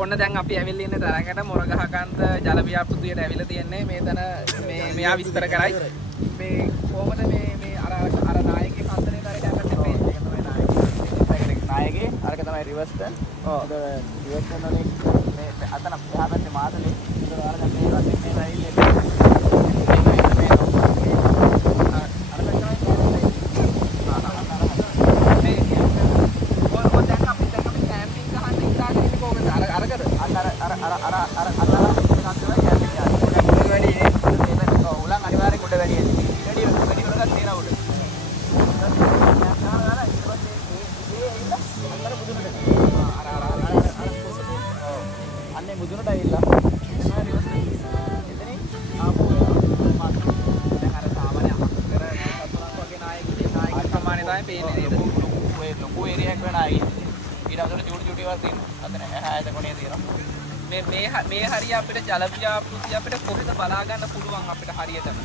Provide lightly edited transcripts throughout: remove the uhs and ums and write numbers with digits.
ඔන්න දැන් අපි ඇවිල්ලා ඉන්නේ තරඟට මොරගහකන්ද ජල ව්‍යාපෘතියට ඇවිල්ලා තියන්නේ මේ තන මෙයා විස්තර කරයි මේ කොහොමද මේ අර නායකගේ කන්දනේ කරේ දැන් මේ නායකගේ අරක තමයි රිවර්ස් ටර්න් ඔව් රිවර්ස් ටර්න් වලින් මේ අතන එහා පැත්තේ මාතලේ ඒක අරක මේ වශයෙන් මේ රයිල් මේ හරිය අපිට ජල ව්‍යාපෘතිය අපිට කොහෙද බලා ගන්න පුළුවන් අපිට හරියටම.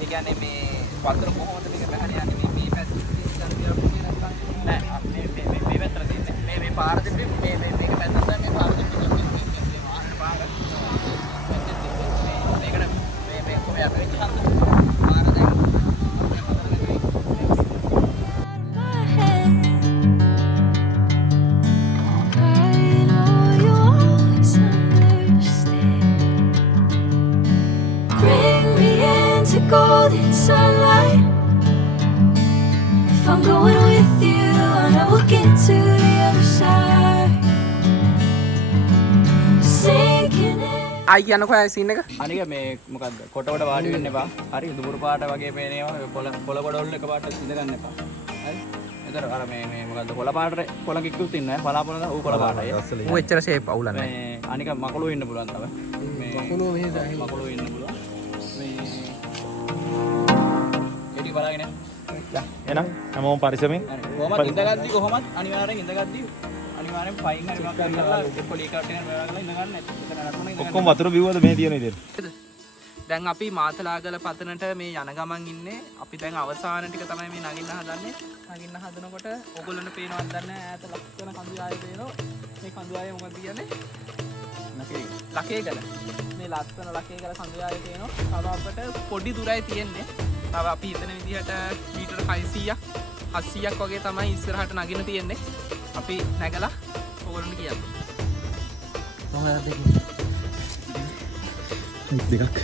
ඒ කියන්නේ මේ වතුර කොහොමද මේක බහලා යන්නේ මේ පැත්තේ ජල ව්‍යාපෘතිය නැත්නම් නෑ මේ පැත්තට තියෙන්නේ. මේ පාර දෙන්නේ මේක පැත්තට මේ පාර දෙන්නේ පාර. මේකට කොහේ යන්නේ පාර දෙක. Golden sunlight. If I'm going with you, I know we'll get to the other side. Sinking in. ආයි යනකො සීන් එක අනික මේ මොකද්ද කොටවට වාඩි වෙන්න එපා. හරි දුබුරු පාට වගේ පේනේවා පොළ ගොඩවල් එක පාට ඉඳ ගන්න එපා. හරි. එතන අර මේ මොකද්ද කොළ පාටේ කොළ කික්කුත් ඉන්නේ නැහැ. පලාපොළ ඌ කොළ පාටයි. ඌ එච්චර ෂේප් අවුල නැහැ. මේ අනික මකුළු ඉන්න පුළුවන් තමයි. මේ මකුළු මෙහෙ මකුළු ඉන්න පුළුවන්. බලාගෙන එහෙනම් හැමෝම පරිස්සමෙන් කොහොමද ඉඳගද්දි කොහොමද අනිවාර්යෙන් ඉඳගද්දි අනිවාර්යෙන් පයින් හරි මොකක් කරලා පොලි කාට් එකෙන් බලාගෙන ඉඳ ගන්න. එතන නටුන ඉඳ ගන්න. ඔක්කොම වතුර බිව්වද මේ තියෙන විදිහට? දැන් අපි මාතලාගල පතනට මේ යන ගමන් ඉන්නේ. අපි දැන් අවසාන ටික තමයි මේ නගින්න හදන්නේ. නගින්න හදනකොට ඕගොල්ලන්ට පේනවද දන්නේ නැහැ. ඈත ලස්සන කඳු ආයෙ පේනවා. මේ කඳු ආයෙ මොකක්ද කියන්නේ? ලකේගල. මේ ලස්සන ලකේගල කඳු ආයෙ පේනවා. තව අපිට පොඩි දුරයි තියෙන්නේ. තව අපි හිතන විදිහට මීටර 600ක් 700ක් වගේ තමයි ඉස්සරහට නගින්න තියෙන්නේ. අපි නැගලා ඕගොල්ලන්ට කියන්න. කොහොමද දෙකක්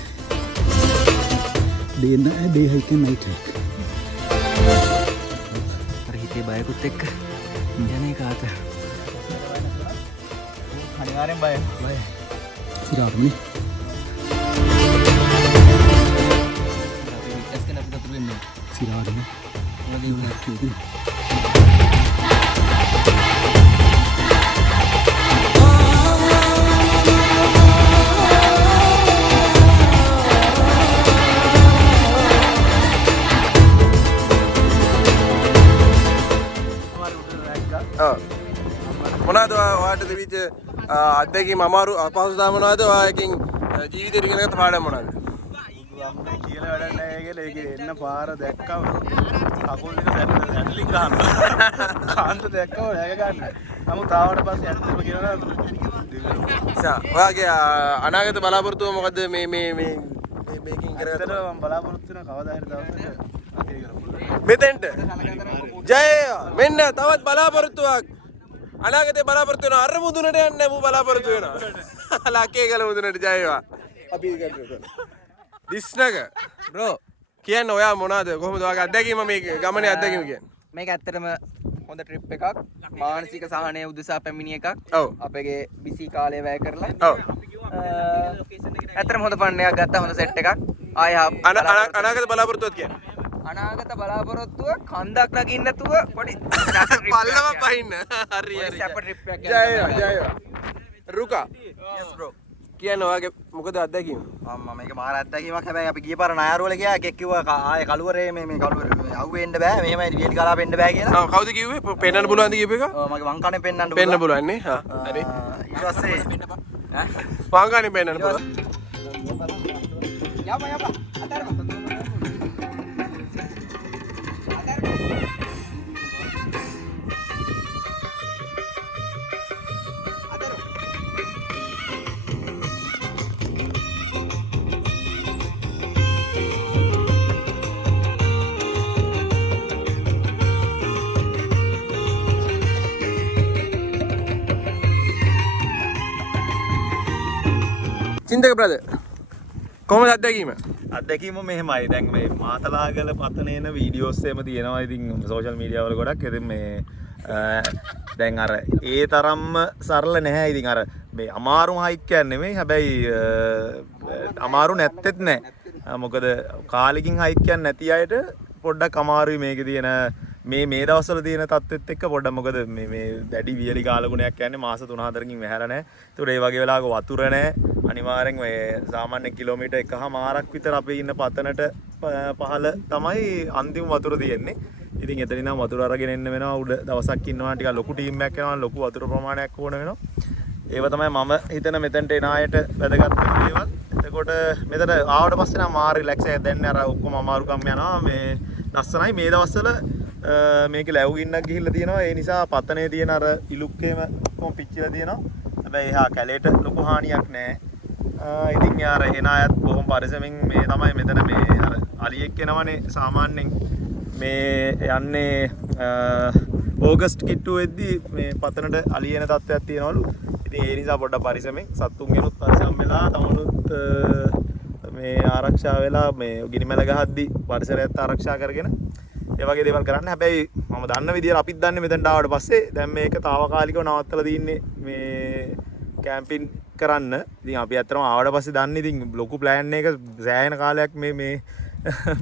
දෙන්න day hike and night hike. අර හිතේ බයකුත් එක්ක යන්නේ කාට? අනිවාර්යෙන් බය. සිරාරුනේ. සිරාරුනේ. මොකද උනේ කියන්නේ? මොනවද ඔයාලට තිබිච්ච අත්දැකීම් අමාරු අපහසුතාව මොනවද ඔයාලකින් ජීවිතේට ඉගෙන ගත්ත පාඩම් මොනවද? බුදුහාමුදුරුවෝ කියලා වැඩක් නැහැ කියලා ඒකේ එන්න පාර දැක්කම කකුල් දෙක සැටලින් ගන්නවා. කාන්ත දැක්කම නැග ගන්න. නමුත් ආවට පස්සේ ඇත්තම කියනවා ඔයාගේ අනාගත බලාපොරොත්තුව මොකද්ද මේ මේකින් කරගත්ත? මම බලාපොරොත්තු වෙන කවදා හරි දවසක මෙතෙන්ට ජය මෙන්න තවත් බලාපොරොත්තුවක් අනාගතේ බලාපොරොත්තු වෙන අර මුදුනට යන්න මම බලාපොරොත්තු වෙනවා. ලකේගල මුදුනට ජය වේවා. අපි දිස්නක බ්‍රෝ කියන්න ඔයා මොනවද කොහොමද ඔයාගේ අත්දැකීම මේ ගමනේ අත්දැකීම කියන්නේ? මේක ඇත්තටම හොඳ ට්‍රිප් එකක්. මානසික සහනය උදෙසා පැමිණි එකක්. ඔව්. අපගේ බිසි කාලය වැය කරලා. ඔව්. ඇත්තටම හොඳ ෆන් එකක් ගත්තා. හොඳ සෙට් එකක්. ආය අනාගත බලාපොරොත්තුවක් කියන්නේ? අනාගත බලාපොරොත්තුව කන්දක් නගින්න නැතුව පොඩි පල්ලම පහින්න. හරි හරි. සැප ට්‍රිප් එකක් ජය වේවා ජය වේවා. රුකා yes bro කියන්න ඔයාගේ මොකද අත්දැකීම? අම්මා මේක මාර අත්දැකීමක්. හැබැයි අපි ගිය පාර නයාරුවල ගියා. එකෙක් කිව්වා ආයේ කළුවරේ මේ කළුවරේ අවුෙන්න බෑ. මෙහෙමයි වියලි කලාප එන්න බෑ කියලා. කවුද කිව්වේ? පෙන්නන්න පුළුවන්ද කියපු එක? ඔව් මගේ වංකනේ පෙන්නන්න පෙන්න පුළුවන් නේ. හා හරි. ඊට පස්සේ වංකනේ පෙන්නන්න පුළුවන්. යපා අතරම චින්තක බ්‍රදර් කොහොමද අත්දැකීම? අත්දැකීම මෙහෙමයි. දැන් මේ මාතලාගල පතනේන වීඩියෝස් එහෙම තියෙනවා. ඉතින් සෝෂල් මීඩියා වල ගොඩක්. ඉතින් මේ දැන් අර ඒ තරම්ම සරල නැහැ. ඉතින් අර මේ අමාරු හයික් කියන්නේ නෙමෙයි. හැබැයි අමාරු නැත්තේත් නැහැ. මොකද කාලෙකින් හයික් කියන්නේ නැති අයට පොඩ්ඩක් අමාරුයි මේකේ තියෙන මේ දවස්වල තියෙන තත්ත්වෙත් එක්ක පොඩ්ඩක්. මොකද මේ දැඩි වියලි කාලගුණයක් කියන්නේ මාස 3-4කින් වැහැලා නැහැ. ඒතකොට ඒ වගේ වෙලාවක වතුර නැහැ. අනිවාර්යෙන් මේ සාමාන්‍ය කිලෝමීටර් 1.5ක් විතර අපි ඉන්න පතනට පහළ තමයි අන්තිම වතුර තියෙන්නේ. ඉතින් එතන ඉඳන් වතුර අරගෙන එන්න වෙනවා. උඩ දවසක් ඉන්නවා ටිකක් ලොකු ටීම් එකක් යනවා. ලොකු වතුර ප්‍රමාණයක් ඕන වෙනවා. ඒව තමයි මම හිතන මෙතනට එන අයට වැදගත් වෙන දේවල්. එතකොට මෙතන ආවට පස්සේ නම් මාර රිලැක්ස් එකක් දැන් අර ඔක්කොම අමාරුකම් යනවා. මේ ලස්සනයි මේ දවස්වල මේකේ ලැබු ගින්නක් ගිහිල්ලා තියෙනවා. ඒ නිසා පතනේ තියෙන අර ඉලුක්කේම කොම් පිච්චිලා තියෙනවා. හැබැයි එහා කැලේට ලොකු හානියක් නැහැ. ඉතින් යාර එන අයත් බොහොම පරිස්සමින් මේ තමයි මෙතන මේ අර අලියෙක් එනවනේ සාමාන්‍යයෙන් මේ යන්නේ ඕගස්ට් කිට්ටු වෙද්දී මේ පතනට අලියන තත්ත්වයක් තියෙනවලු. ඉතින් ඒ නිසා පොඩ්ඩක් පරිස්සමෙන් සත්තුන්ගෙනුත් පරිස්සම් වෙලා තමනුත් මේ ආරක්ෂා වෙලා මේ ගිනිමැල ගහද්දි පරිසරයත් ආරක්ෂා කරගෙන ඒ වගේ දේවල් කරන්න. හැබැයි මම දන්න විදියට අපිත් දන්නේ මෙතනට ආවට පස්සේ දැන් මේක తాවකාලිකව නවත්තලා තින්නේ මේ කැම්පින් කරන්න. ඉතින් අපි ඇත්තටම ආවට පස්සේ දන්නේ ඉතින් ලොකු ප්ලෑන් එක සෑහෙන කාලයක් මේ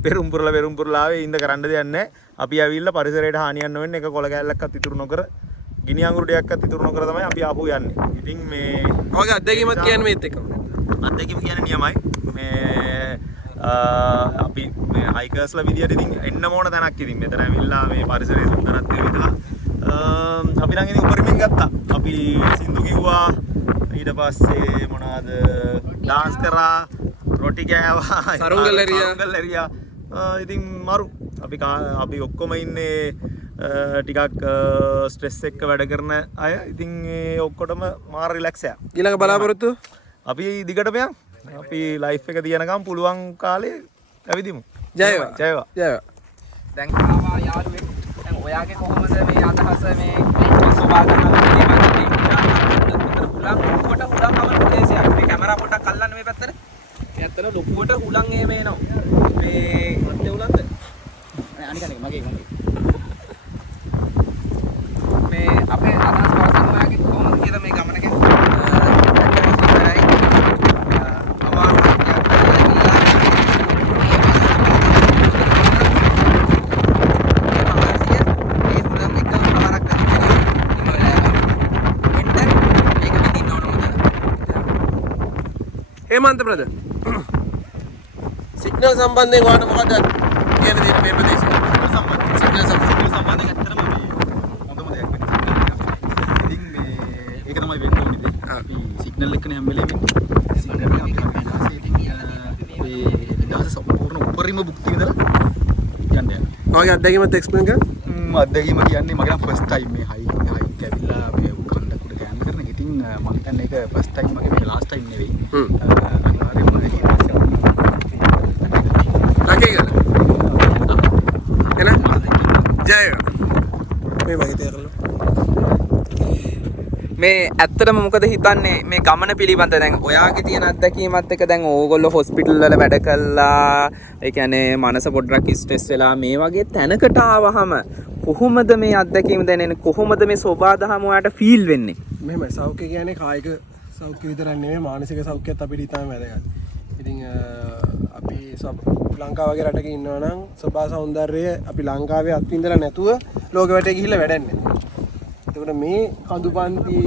පෙරුම්පුරලා ආවේ ඉඳ කරන්න දෙයක් නැහැ. අපි ඇවිල්ලා පරිසරයට හානියක් නොවෙන්න එක කොළ කැල්ලක්වත් ඉතුරු නොකර ගිනි අඟුරු ටිකක්වත් ඉතුරු නොකර තමයි අපි ආපහු යන්නේ. ඉතින් මේ ඔයගේ අත්දැකීමක් කියන්නේ මේත් එක්ක. අත්දැකීම කියන්නේ නියමයි. මේ අපි මේ හයිකර්ස්ලා විදියට ඉතින් එන්න ඕන තැනක් ඉතින් මෙතන ඇවිල්ලා මේ පරිසරයේ සුන්දරත්වය විඳලා අපි නම් ඉතින් උපරිමයෙන් ගත්තා. අපි සින්දු කිව්වා ඊට පස්සේ මොනවාද ඩාන්ස් කරා රොටි කෑවා සරුංගලරියා ඉතින් මරු අපි ඔක්කොම ඉන්නේ ටිකක් ස්ට්‍රෙස් එක්ක වැඩ කරන අය. ඉතින් ඒ ඔක්කොටම මාර රිලැක්ස් එකක්. ඊළඟ බලාපොරොත්තු අපි දිගටම යන්. අපි ලයිෆ් එක තියනකම් පුළුවන් කාලේ ඇවිදිමු. ජය වේවා. ජය වේවා. ජය වේවා. දැන් ආවා යාළුවෙක්. දැන් ඔයාගේ කොහොමද මේ අදහස මේ සෝබාගන්න ලොකුවට හුලං අවල් ප්‍රදේශයක්. මේ කැමරා පොඩ්ඩක් අල්ලන්න මේ පැත්තට. ඇත්තට ලොකුවට හුලං එහෙම එනවා. මේ අත්තේ උලන්ද? අනික මගේ මේ අපේ අදහස් වලසන් ඔයාගේ කොහොමද කියලා මේ ගමනක හේමන්ත බ්‍රදර් සිග්නල් සම්බන්ධයෙන් ඔයාලට මොකද කියන දේ මේ ප්‍රදේශයේ සිග්නල් සම්බන්ධයෙන් ඇත්තටම මේ හොඳම දෙයක් වෙන්නේ. ඉතින් මේ ඒක තමයි වෙන්න ඕනේ දේ. අපි සිග්නල් එකනේ හැම වෙලේම ඉන්නේ. සිග්නල් එක අපි ගන්නවා. ඉතින් මේ ඊට සම්පූර්ණ උපරිම භුක්ති විඳලා යන්න යනවා. ඔයාගේ අත්දැකීමත් එක්ස්ප්ලেইন කරන්න. අත්දැකීම කියන්නේ මගේ නම් ෆස්ට් ටයිම් මේ හයික් ඇවිල්ලා මේ කන්දකුඩ ගෑම් කරන එක. ඉතින් මම හිතන්නේ ඒක ෆස්ට් ටයිම් මගේ මේ ලාස්ට් ටයිම් නෙවෙයි. අනිවාර්යයෙන්ම ලකේ ගල එන ජය මේ වගේ තේරෙන්න මේ ඇත්තටම මොකද හිතන්නේ මේ ගමන පිළිබඳ දැන් ඔයාගේ තියෙන අත්දැකීමත් එක්ක දැන් ඕගොල්ලෝ හොස්පිටල් වල වැඩ කළා ඒ කියන්නේ මනස පොඩ්ඩක් ස්ට්‍රෙස් වෙලා මේ වගේ තැනකට ආවහම කොහොමද මේ අත්දැකීම දැනෙන්නේ කොහොමද මේ සෝබාදහම ඔයාට ෆීල් වෙන්නේ මෙහෙමයි සෞඛ්‍ය කියන්නේ කායික සෞඛ්‍ය විතරක් නෙමෙයි මානසික සෞඛ්‍යයත් අපිට ඉතාම වැදගත්. ඉතින් අපි ලංකාව වගේ රටක ඉන්නවා නම් සබා සෞන්දර්යය අපි ලංකාවේ අත්විඳලා නැතුව ලෝක වැටේ ගිහිල්ලා වැඩන්නේ. එතකොට මේ කඳුපන්ති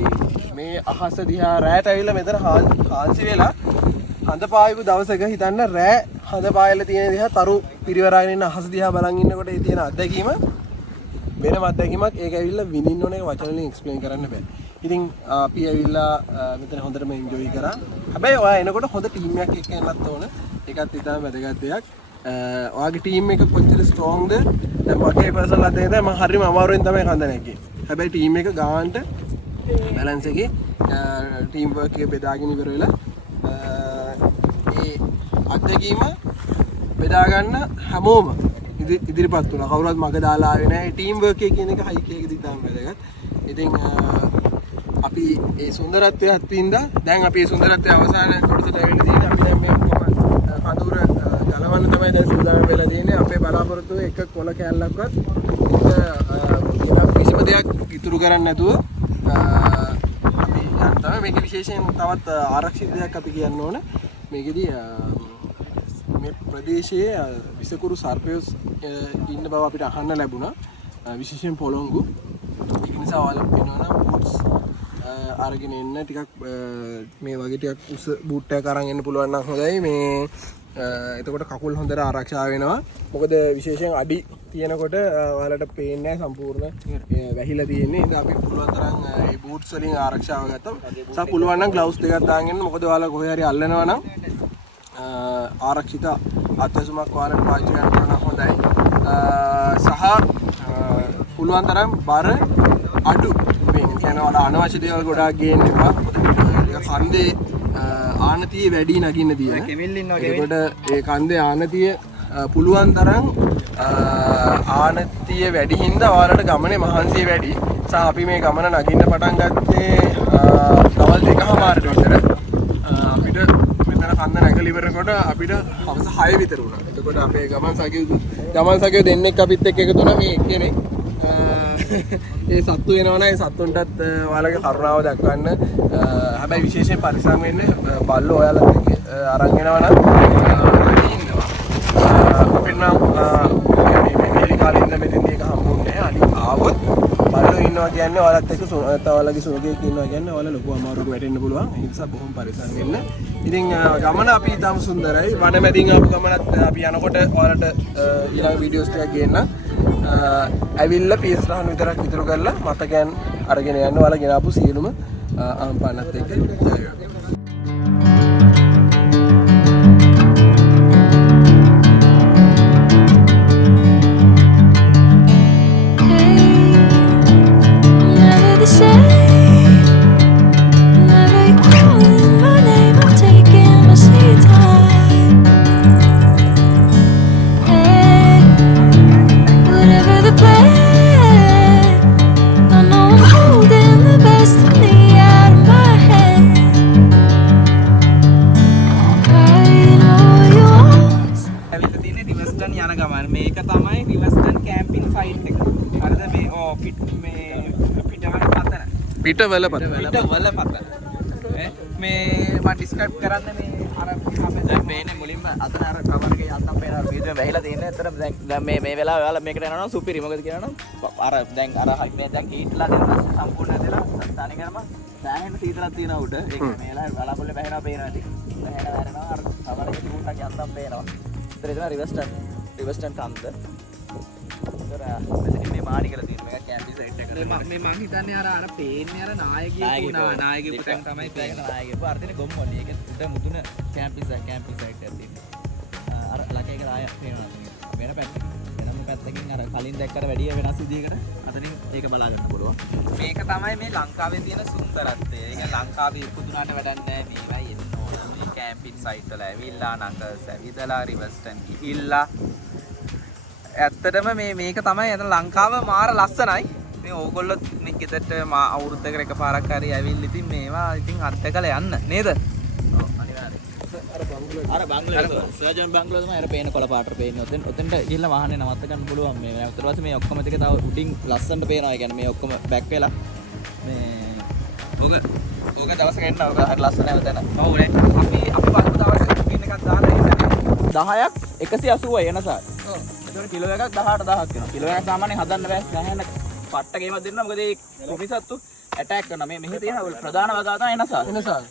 මේ අහස දිහා රැයට ඇවිල්ලා මෙතන හාන්සි වෙලා හඳ පායපු දවසක හිතන්න රෑ හඳ පායලා තියෙන දිහා තරු පිරිවරාගෙන ඉන්න අහස දිහා බලන් ඉන්නකොට ඒ තියෙන අත්දැකීම වෙනම අත්දැකීමක්. ඒක ඇවිල්ලා විඳින්න ඕනේ වචන වලින් එක්ස්ප්ලেইন කරන්න බෑ. ඉතින් අපි ඇවිල්ලා මෙතන හොඳටම එන්ජොයි කරා. හැබැයි ඔයා එනකොට හොඳ ටීම් එකක් එක්ක එන්නත් ඕන. ඒකත් ඉතාම වැදගත් දෙයක්. ඔයාගේ ටීම් එක කොච්චර ස්ට්‍රෝංද? දැන් මගේ පර්සනල් අත්දැකීම මම හරියම අමාරුවෙන් තමයි කන්ද නැග්ගේ. හැබැයි ටීම් එක ගානට බැලන්ස් එකේ ටීම් වර්ක් එක බෙදාගෙන ඉවර වෙලා ඒ අත්දැකීම බෙදා ගන්න හැමෝම ඉදිරිපත් වුණා. කවුරුත් මග දාලා ආවේ නැහැ. ටීම් වර්ක් එක කියන එක හයික් එකේදී ඉතාම වැදගත්. ඉතින් අපි ඒ සුන්දරත්වය අත්විඳා දැන් අපි ඒ සුන්දරත්වය අවසාන කොටසට ඇවිල්ලා තියෙන්නේ. අපි දැන් මේ ඔක්කොම කඳුර ගලවන්න තමයි දැන් සූදානම් වෙලා තියෙන්නේ. අපේ බලාපොරොත්තුව එක කොළ කැල්ලක්වත් කිසිම දෙයක් ඉතුරු කරන්නේ නැතුව අපි යන්න තමයි. මේක විශේෂයෙන් තවත් ආරක්ෂිත දෙයක් අපි කියන්න ඕන. මේකෙදී මේ ප්‍රදේශයේ විසකුරු සර්පයෝ ඉන්න බව අපිට අහන්න ලැබුණා. විශේෂයෙන් පොළොංගු. ඒ නිසා ඔයාලා වෙනවනම් බූට්ස් අරගෙන එන්න ටිකක් මේ වගේ ටිකක් උස බූට් එකක් අරන් එන්න පුළුවන් නම් හොඳයි. මේ එතකොට කකුල් හොඳට ආරක්ෂා වෙනවා. මොකද විශේෂයෙන් අඩි තියෙනකොට ඔයාලට පේන්නේ නැහැ සම්පූර්ණ වැහිලා තියෙන්නේ. ඉතින් අපි පුළුවන් තරම් මේ බූට්ස් වලින් ආරක්ෂාව ගත්තා. සහ පුළුවන් නම් ග්ලව්ස් දෙකක් දාගෙන එන්න. මොකද ඔයාලා කොහේ හරි අල්ලනවා නම් ආරක්ෂිත අත්වැසුමක් ඔයාලට පාවිච්චි කරන්න පුළුවන් නම් හොඳයි. සහ පුළුවන් තරම් බර අඩු මේ කියන්නේ ඔයාලා අනවශ්‍ය දේවල් ගොඩාක් ගේන්න එපා. කන්දේ ආනතිය වැඩි නගින්න තියෙන. ඒකට ඒ කන්දේ ආනතිය පුළුවන් තරම් ආනතිය වැඩි හින්දා ඔයාලට ගමනේ මහන්සිය වැඩි. සහ අපි මේ ගමන නගින්න පටන් ගත්තේ දවල් 2:00 විතර. අපිට මෙතන කන්ද නැගලා ඉවරනකොට අපිට හවස 6 විතර වුණා. එතකොට අපේ ගමන් සගයෝ දෙන්නෙක් අපිත් එක්ක එකතු වුණා. මේ එක්කෙනෙක් ඒ සත්තු වෙනවනේ. ඒ සත්තුන්ටත් ඔයාලගේ කරුණාව දක්වන්න. හැබැයි විශේෂයෙන් පරිස්සම් වෙන්න. බල්ලෝ ඔයාලා අරන් එනවා නම් ඉන්නවා. අපිට නම් මේ කාලේ ඉන්න මෙතෙන්දී එක හම්බුන්නේ නැහැ. අනිත් ආවොත් බල්ලෝ ඉන්නවා කියන්නේ ඔයාලත් එක්ක ඔයාලගේ සුනකෙක් ඉන්නවා කියන්නේ ඔයාලා ලොකු අමාරුවක වැටෙන්න පුළුවන්. ඒ නිසා බොහොම පරිස්සම් වෙන්න. ඉතින් ගමන අපි ඉතාම සුන්දරයි. වනමැදින් ආපු ගමනත් අපි යනකොට ඔයාලට ඊළඟ වීඩියෝස් ටිකක් ගේන්න. ඇවිල්ලා පීස් රහන් විතරක් ඉතුරු කරලා මතකයන් අරගෙන යන්න. ඔයාලා ගෙන ආපු සියලුම ආම්පානත් එක්ක ජය වේවා. Never the same. Never you calling my name. I'm taking my sweet time. Hey, whatever the plan, I know I'm holding the best of me out of my head. I know you always. ඇවිල්ලා තියෙන්නේ රිවර්ස්ටන් යන ගමන. මේක තමයි Riverston camping site එක. හරිද මේ මේ පිටවල පතන. පිටවල පත. මේ මම ඩිස්ක්‍රයිබ් කරන්න මේ අර අපේ දැන් මේනේ මුලින්ම අතන අර කවර් එකේ යන්තම් පේන අර වීඩියෝ වැහිලා තියෙන්නේ. එතන දැන් මේ වෙලාවේ ඔයාලා මේකට යනවා නම් සුපිරි. මොකද කියනවා නම් අර දැන් අර මේ දැන් හීට්ලා දෙනවා සම්පූර්ණ දෙලා තනිකරම සෑහෙන සීතලක් තියෙනවා උඩ. ඒක මේ වෙලාවේ බලාපොල්ලේ වැහෙනවා පේනවා ඉතින්. වැහෙනවා අර කවර් එකේ ටිකක් යන්තම් පේනවා. ඒතර ඒක රිවර්ස්ටන් කන්ද. ඒතර මෙතන මේ මාඩි කියලා තියෙන මේක කැම්පින් සයිට් එක. මේ මං හිතන්නේ අර පේන්නේ අර නායකයෙකු තැන් තමයි පේන්නේ. නායකයෙකු අර තියෙන ගොම්මොල්ලි. ඒක උඩ මුදුන කැම්පින් සයිට් එකක් තියෙනවා. අර ලකේක ආය පේනවා. වෙන පැත්තකින් වෙනම පැත්තකින් අර කලින් දැක්කට වැඩිය වෙනස් විදිහකට අතනින් ඒක බලා ගන්න පුළුවන්. මේක තමයි මේ ලංකාවේ තියෙන සුන්දරත්වය. ඒක ලංකාවේ ඉපදුනාට වැඩක් නැහැ. මේවයි එන්න ඕන. මේ කැම්පින් සයිට් වල ඇවිල්ලා නකල්ස් ඇවිදලා රිවර්ස්ටන් ගිහිල්ලා ඇත්තටම මේක තමයි එතන ලංකාව මාර ලස්සනයි. මේ ඕගොල්ලෝ මේ ගෙදරට අවුරුද්දකට එකපාරක් හරි ඇවිල්ලා ඉතින් මේවා ඉතින් අත්දකලා යන්න නේද? අර බංගලෝ සර්ජන් බංගලෝ තමයි අර පේන කොළ පාටට පේන්නේ. ඔතෙන්ට ගිහිල්ලා වාහනේ නවත්ත ගන්න පුළුවන්. මේ ඊට පස්සේ මේ ඔක්කොම ටික තව උඩින් ලස්සනට පේනවා. ඒ කියන්නේ මේ ඔක්කොම බැක් වෙලා මේ ඕක දවසක එන්න ඕක හරි ලස්සනයි ඔතන. ඔව් නේ. අපි බලමු දවසක පින් එකක් දාලා ඉන්න. 10ක් 180යි එනසයි. ඔව්. ඒතකොට කිලෝ එකක් 18000ක් වෙනවා. කිලෝ එකක් සාමාන්‍යයෙන් හදන්න බෑ. ගහන පට්ට ගේමක් දෙන්න. මොකද මේ කොමිසත්තු ඇටැක් කරනවා. මෙහෙ තියෙන ප්‍රධාන වගාව තමයි එනසල්.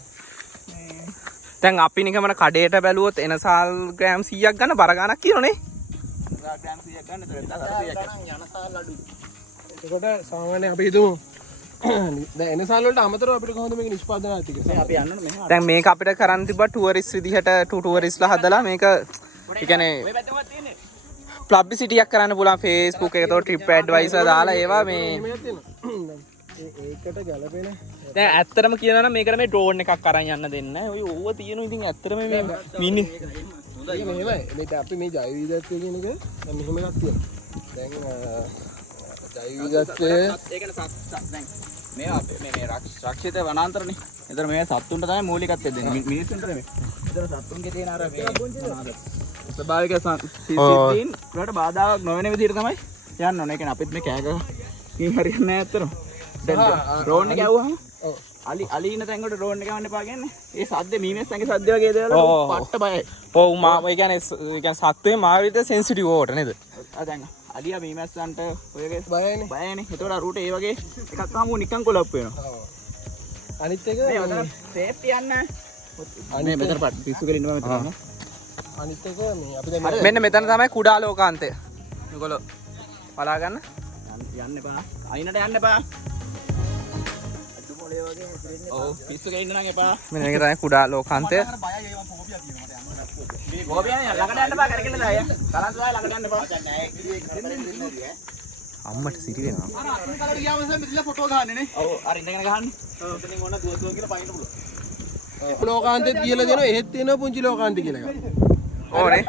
දැන් අපි නිකමන කඩේට බැලුවොත් එනසල් ග්‍රෑම් 100ක් ගන්න බර ගණක් කියනෝනේ. ග්‍රෑම් 100ක් ගන්න. එතකොට සාමාන්‍ය අපි හිතමු දැන් එනසල් වලට අමතරව අපිට කොහොමද මේක නිෂ්පාදනය ඇති කරන්නේ? අපි යන්න ඕනේ මෙහෙම. දැන් මේක අපිට කරන් තිබ්බා ටුවරිස්ට් විදිහට ටුවරිස්ට්ලා හදලා මේක ඒ කියන්නේ ඔය පැත්තමත් තියෙන්නේ. පබ්ලිසිටි එකක් කරන්න පුළුවන් Facebook එකේ. ඒතකොට ට්‍රිප් ඇඩ්වයිසර් දාලා ඒවා මේ ඒකට ගැලපෙන දැන් ඇත්තටම කියනවා නම් මේකට මේ ඩ්‍රෝන් එකක් අරන් යන්න දෙන්න. ඔය ඕව තියෙනවා ඉතින් ඇත්තටම මේ මිනි මෙහෙමයි. මේක අපි මේ ජෛව විවිධත්වය කියන එක දැන් මෙහෙම එකක් තියෙනවා. දැන් ජෛව විවිධත්වය ඒකනේ දැන් මේ අපේ මේ රක්ෂිත වනාන්තරනේ. ඒතර මේ සත්තුන්ට තමයි මූලිකත්වය දෙන්නේ. මිනිස්සුන්ට නෙමෙයි. ඒතර සත්තුන්ගේ තියෙන අර මේ ස්වභාවික සිද්ධීන් වලට බාධාවක් නොවන විදිහට තමයි යන්න ඕනේ. ඒ කියන්නේ අපිත් මේ කෑ ගහ කී හරියන්නේ නැහැ අතන. දැන් ඩ්‍රෝන් එක ඇව්වහම අලි ඉන්න තැන් වලට ඩ්‍රෝන් එක ගන්න එපා කියන්නේ. ඒ සද්ද මීමැස්සන්ගේ සද්ද වගේ දේවල් පට්ට බයයි. ඔව් ඒ කියන්නේ සත්ත්වයේ මාවිත සෙන්සිටිව් ඕකට නේද? දැන් අලියා මීමැස්සන්ට ඔයගේ බයනේ. ඒතකොට අරුට ඒ වගේ එකක් ආවම නිකන් කොලප් වෙනවා. අනිත් එක සේෆ්ටි යන්න. අනේ මෙතන පිස්සු කෙලින්න මම මෙතන. අනිත් එක මේ අපි දැන් මෙන්න මෙතන තමයි කුඩා ලෝකාන්තය. මේගොල්ලෝ බලා ගන්න. යන්න එපා. අයිනට යන්න එපා. අතු මොලේ වගේ ඔව් පිස්සු කෙලින්න නම් එපා. මෙන්න මේක තමයි කුඩා ලෝකාන්තය. ගෝබියනේ ළඟට යන්න එපා කරගෙන දාය. තරන්ත දාය ළඟට යන්න එපා. අම්මට සිරි වෙනවා. ඔව් අර ඉඳගෙන ගහන්නේ. එතනින් ඕන දුව කියලා පයින්න පුළුවන්. ලෝකාන්තෙත් කියලා දෙනවා. එහෙත් තියෙනවා පුංචි ලෝකාන්තය කියලා එකක්. ඕනේ.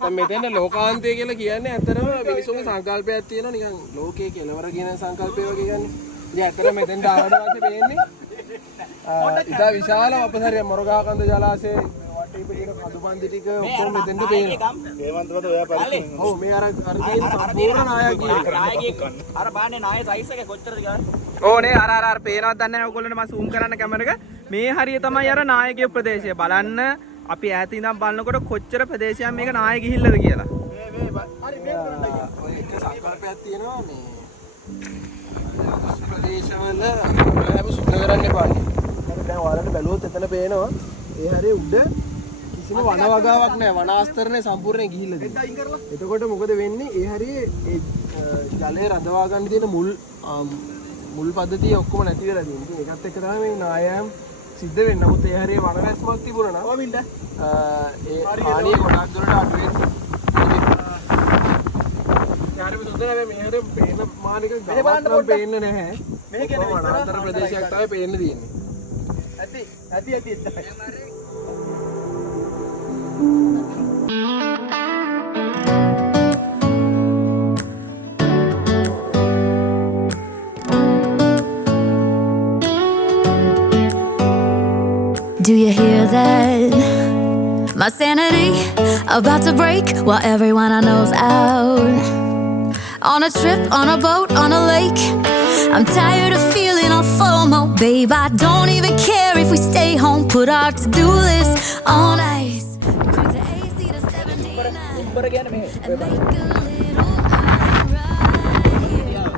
දැන් මෙතන ලෝකාන්තය කියලා කියන්නේ ඇත්තටම මිනිසුන්ගේ සංකල්පයක් තියෙනවා නිකන් ලෝකයේ කෙලවර කියන සංකල්පය වගේ ගන්න. ඉතින් ඇත්තට මෙතෙන්ට ආවට පස්සේ වෙන්නේ ඉතා විශාල අපසරිය මොරගහකන්ද ජලාශයේ වටේ පිටින කඳුපන්දි ටික ඔක්කොම මෙතෙන්ට පේනවා. හේමන්තවද ඔයා පරිස්සම්. ඔව් මේ අර තියෙන සම්පූර්ණ නායකයෙක්. අර බාන්නේ නාය සයිස් එක කොච්චරද කියලා. ඕනේ අර පේනවත් දන්නේ නැහැ ඔයගොල්ලන්ට මම zoom කරන්න කැමරක. මේ හරිය තමයි අර නායකයේ ප්‍රදේශය. බලන්න අපි ඈත ඉඳන් බලනකොට කොච්චර ප්‍රදේශයක් මේක නාය ගිහිල්ලාද කියලා. හරි මේ ඔය එක සංකල්පයක් තියෙනවා මේ ප්‍රදේශවල හැම සුද්ධ කරන්න එපා. දැන් ඔයාලට බැලුවොත් එතන පේනවා ඒ හරිය උඩ කිසිම වන වගාවක් නැහැ. වනාස්තරනේ සම්පූර්ණයෙන් ගිහිල්ලා තියෙනවා. එතකොට මොකද වෙන්නේ? ඒ හරියේ ඒ ජලය රඳවා ගන්න තියෙන මුල් පද්ධතිය ඔක්කොම නැති වෙලා තියෙනවා. ඉතින් ඒකත් එක්ක තමයි මේ නායම් සිද්ධ වෙන්නේ. නමුත් ඒ හරිය වනවැස්මක් තිබුණා නම් කොහොමින්ද? ඒ හානිය ගොඩක් දුරට අඩු වෙනවා. යාරේ මුදල් මේ හරිය පේන මානික ගාවක් පේන්නේ නැහැ. මේක කියන්නේ වනාන්තර ප්‍රදේශයක් තමයි පේන්න තියෙන්නේ. ඇති Do you hear that? My sanity about to break while everyone I know's out. On a trip, on a boat, on a lake. I'm tired of feeling all FOMO, babe. I don't even care if we stay home. Put our to-do list on ice. Cruise the AC to 79 and make a little island right here.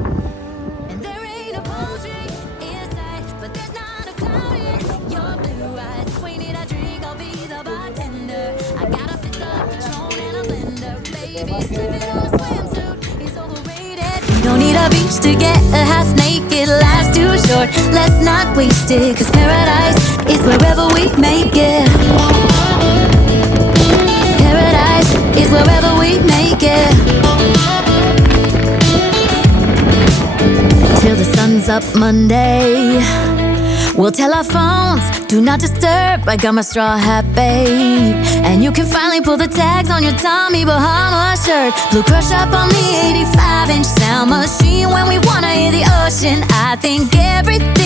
And there ain't a palm tree inside, but there's not a cloud in your blue eyes. If we need a drink, I'll be the bartender. I gotta fit the Patron in a blender, baby. Slipping on a swimsuit is overrated. We don't need a beach to get a half naked. Life's too short, let's not waste it. Cause paradise is wherever we make it. Paradise is wherever we make it. Till the sun's up Monday, we'll tell our phones, do not disturb. I got my straw hat, babe. And you can finally pull the tags on your Tommy Bahama shirt. Blue crush up on the 85-inch sound machine. When we wanna hear the ocean, I think everything